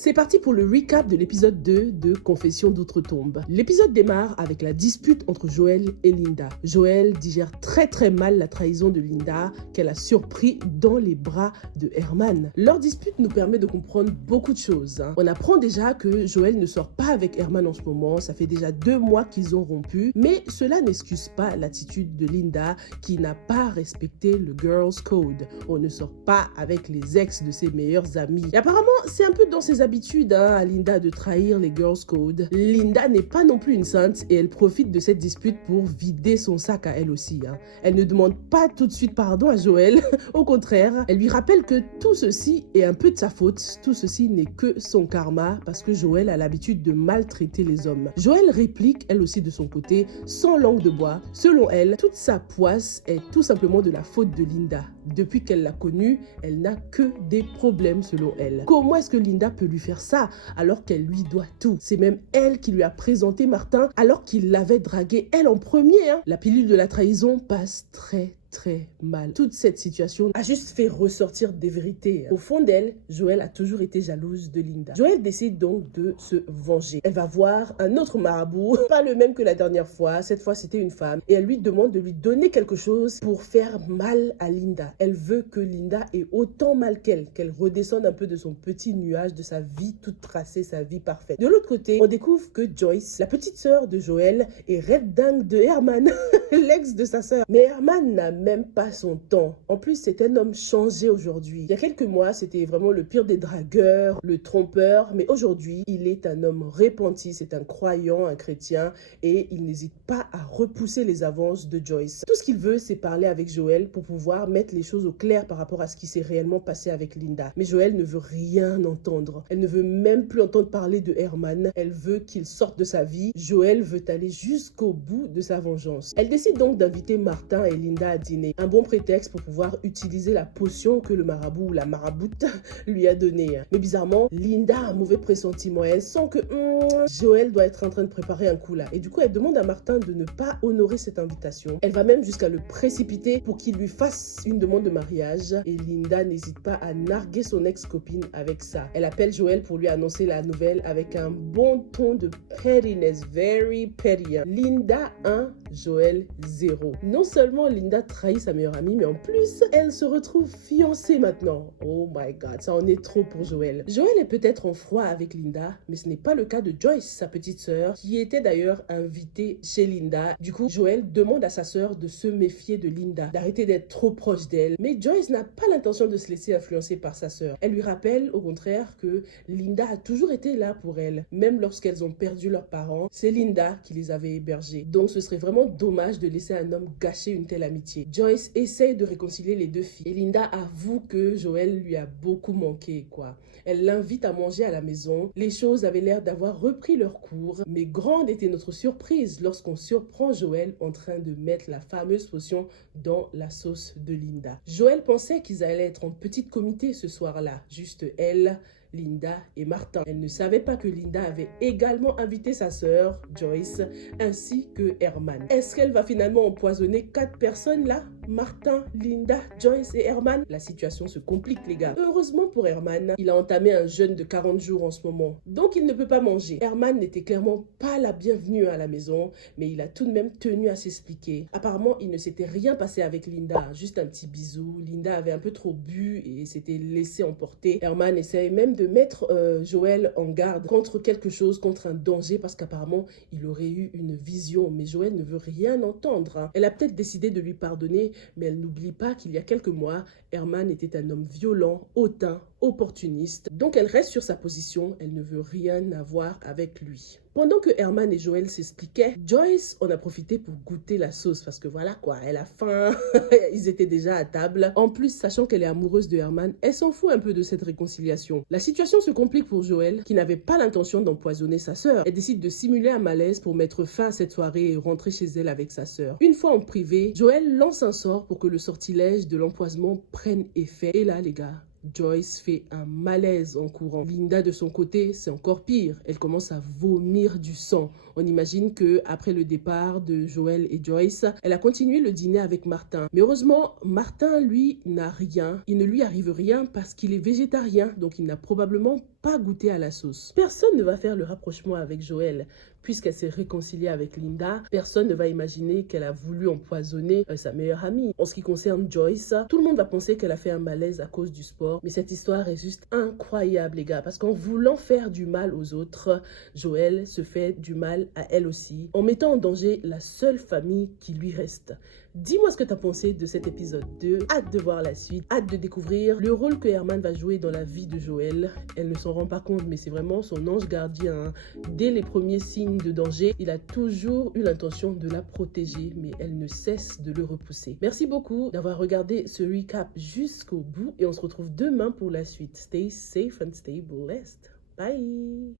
C'est parti pour le recap de l'épisode 2 de Confessions d'Outre-Tombe. L'épisode démarre avec la dispute entre Joel et Linda. Joel digère très mal la trahison de Linda qu'elle a surpris dans les bras de Herman. Leur dispute nous permet de comprendre beaucoup de choses. On apprend déjà que Joel ne sort pas avec Herman en ce moment, ça fait déjà 2 mois qu'ils ont rompu, mais cela n'excuse pas l'attitude de Linda qui n'a pas respecté le Girls Code. On ne sort pas avec les ex de ses meilleurs amis. Et apparemment, c'est un peu dans ses habitudes à Linda de trahir les Girls Code. Linda n'est pas non plus une sainte et elle profite de cette dispute pour vider son sac à elle aussi. Elle ne demande pas tout de suite pardon à Joel. Au contraire, elle lui rappelle que tout ceci est un peu de sa faute. Tout ceci n'est que son karma parce que Joel a l'habitude de maltraiter les hommes. Joel réplique elle aussi de son côté, sans langue de bois. Selon elle, toute sa poisse est tout simplement de la faute de Linda. Depuis qu'elle l'a connue, elle n'a que des problèmes selon elle. Comment est-ce que Linda peut lui faire ça alors qu'elle lui doit tout? C'est même elle qui lui a présenté Martin alors qu'il l'avait dragué elle en premier. La pilule de la trahison passe très mal. Toute cette situation a juste fait ressortir des vérités. Au fond d'elle, Joel a toujours été jalouse de Linda. Joel décide donc de se venger. Elle va voir un autre marabout, pas le même que la dernière fois. Cette fois, c'était une femme. Et elle lui demande de lui donner quelque chose pour faire mal à Linda. Elle veut que Linda ait autant mal qu'elle redescende un peu de son petit nuage, de sa vie toute tracée, sa vie parfaite. De l'autre côté, on découvre que Joyce, la petite sœur de Joel, est red dingue de Herman, l'ex de sa sœur. Mais Herman n'a même pas son temps. En plus, c'est un homme changé aujourd'hui. Il y a quelques mois, c'était vraiment le pire des dragueurs, le trompeur, mais aujourd'hui, il est un homme repenti, c'est un croyant, un chrétien, et il n'hésite pas à repousser les avances de Joyce. Tout ce qu'il veut, c'est parler avec Joel pour pouvoir mettre les choses au clair par rapport à ce qui s'est réellement passé avec Linda. Mais Joel ne veut rien entendre. Elle ne veut même plus entendre parler de Herman. Elle veut qu'il sorte de sa vie. Joel veut aller jusqu'au bout de sa vengeance. Elle décide donc d'inviter Martin et Linda à dîner. Un bon prétexte pour pouvoir utiliser la potion que le marabout ou la maraboute lui a donnée. Mais bizarrement, Linda a un mauvais pressentiment et elle sent que Joel doit être en train de préparer un coup là. Et du coup, elle demande à Martin de ne pas honorer cette invitation. Elle va même jusqu'à le précipiter pour qu'il lui fasse une demande de mariage. Et Linda n'hésite pas à narguer son ex-copine avec ça. Elle appelle Joel pour lui annoncer la nouvelle avec un bon ton de pettiness, very petty. Linda 1, Joel 0. Non seulement Linda trahit sa meilleure amie, mais en plus, elle se retrouve fiancée maintenant. Oh my god, ça en est trop pour Joel. Joel est peut-être en froid avec Linda, mais ce n'est pas le cas de Joyce, sa petite sœur, qui était d'ailleurs invitée chez Linda. Du coup, Joel demande à sa sœur de se méfier de Linda, d'arrêter d'être trop proche d'elle. Mais Joyce n'a pas l'intention de se laisser influencer par sa sœur. Elle lui rappelle au contraire que Linda a toujours été là pour elle, même lorsqu'elles ont perdu leurs parents. C'est Linda qui les avait hébergés. Donc ce serait vraiment dommage de laisser un homme gâcher une telle amitié. Joyce essaye de réconcilier les deux filles et Linda avoue que Joel lui a beaucoup manqué, quoi. Elle l'invite à manger à la maison. Les choses avaient l'air d'avoir repris leur cours, mais grande était notre surprise lorsqu'on surprend Joel en train de mettre la fameuse potion dans la sauce de Linda. Joel pensait qu'ils allaient être en petit comité ce soir-là, juste elle, Linda et Martin. Elle ne savait pas que Linda avait également invité sa sœur, Joyce, ainsi que Herman. Est-ce qu'elle va finalement empoisonner 4 personnes là? Martin, Linda, Joyce et Herman? La situation se complique, les gars. Heureusement pour Herman, il a entamé un jeûne de 40 jours en ce moment. Donc il ne peut pas manger. Herman n'était clairement pas la bienvenue à la maison, mais il a tout de même tenu à s'expliquer. Apparemment, il ne s'était rien passé avec Linda, juste un petit bisou. Linda avait un peu trop bu et s'était laissé emporter. Herman essaye même de mettre Joel en garde contre quelque chose, contre un danger, parce qu'apparemment, il aurait eu une vision. Mais Joel ne veut rien entendre. Elle a peut-être décidé de lui pardonner, mais elle n'oublie pas qu'il y a quelques mois, Herman était un homme violent, hautain, opportuniste. Donc elle reste sur sa position, elle ne veut rien avoir avec lui. Pendant que Herman et Joel s'expliquaient, Joyce en a profité pour goûter la sauce parce que voilà quoi, elle a faim, ils étaient déjà à table. En plus, sachant qu'elle est amoureuse de Herman, elle s'en fout un peu de cette réconciliation. La situation se complique pour Joel, qui n'avait pas l'intention d'empoisonner sa sœur. Elle décide de simuler un malaise pour mettre fin à cette soirée et rentrer chez elle avec sa sœur. Une fois en privé, Joel lance un sort pour que le sortilège de l'empoisonnement prenne effet. Et là, les gars, Joyce fait un malaise en courant. Linda, de son côté, c'est encore pire. Elle commence à vomir du sang. On imagine que après le départ de Joel et Joyce, elle a continué le dîner avec Martin. Mais heureusement, Martin, lui, n'a rien. Il ne lui arrive rien parce qu'il est végétarien. Donc, il n'a probablement pas goûté à la sauce. Personne ne va faire le rapprochement avec Joel. Puisqu'elle s'est réconciliée avec Linda, personne ne va imaginer qu'elle a voulu empoisonner sa meilleure amie. En ce qui concerne Joyce, tout le monde va penser qu'elle a fait un malaise à cause du sport. Mais cette histoire est juste incroyable, les gars. Parce qu'en voulant faire du mal aux autres, Joel se fait du mal à elle aussi, en mettant en danger la seule famille qui lui reste. Dis-moi ce que tu as pensé de cet épisode 2. Hâte de voir la suite, hâte de découvrir le rôle que Herman va jouer dans la vie de Joel. Elle ne s'en rend pas compte, mais c'est vraiment son ange gardien, hein. Dès les premiers signes de danger, il a toujours eu l'intention de la protéger, mais elle ne cesse de le repousser. Merci beaucoup d'avoir regardé ce recap jusqu'au bout et on se retrouve demain pour la suite. Stay safe and stay blessed. Bye!